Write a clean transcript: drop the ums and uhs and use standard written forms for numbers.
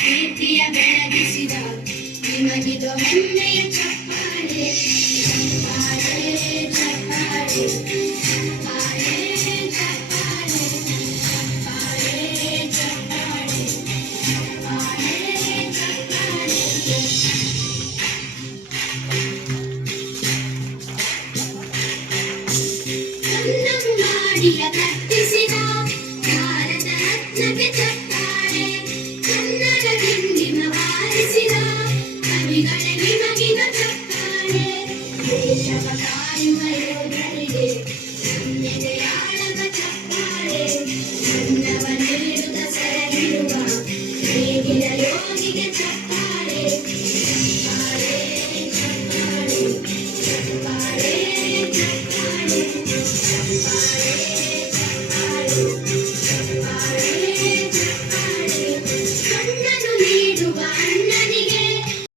ಕೀರ್ತಿಯ ಬೆಳಗಿಸಿದ ನಿಮಗಿದು ಹೆಮ್ಮೆಯ ಚಪ್ಪಾಳೆ ಚಪ್ಪಾಳೆ ಚಪ್ಪಾಳೆ ಚಪ್ಪಾಳೆ ಚಪ್ಪಾಳೆ ಚಪ್ಪಾಳೆ ಚಪ್ಪಾಳೆ ಚಪ್ಪಾಳೆ ಕನ್ನಂಬಾಡಿಯ ಕಟ್ಟಿಸಿದ ಭಾರತ ರತ್ನಕ್ಕೆ ಚಪ್ಪಾಳೆ ಕನ್ನಡ ದಿಂಡಿನ ಬಾರಿಸಿದ ಕವಿಗಳೇ ನಿಮಗಿನ ಚಪ್ಪಾಳೆ ದೇಶವ ಕಾಯುವ ಯೋಧರಿಗೆ ನನ್ನೆದೆಯಾಳದ ಚಪ್ಪಾಳೆ ಅನ್ನವ ನೀಡುತ್ತ ಸರಗಿರುವ ನೇಗಿಲ ಯೋಗಿಗೆ ಚಪ್ಪಾಳೆ ಚಪ್ಪಾಳೆ ಚಪ್ಪಾಳೆ ಚಪ್ಪಾಳೆ ಚಪ್ಪಾಳೆ ಚಪ್ಪಾಳೆ ಚಪ್ಪಾಳೆ ಕಣ್ಣನು ನೀಡುವ ಅಣ್ಣ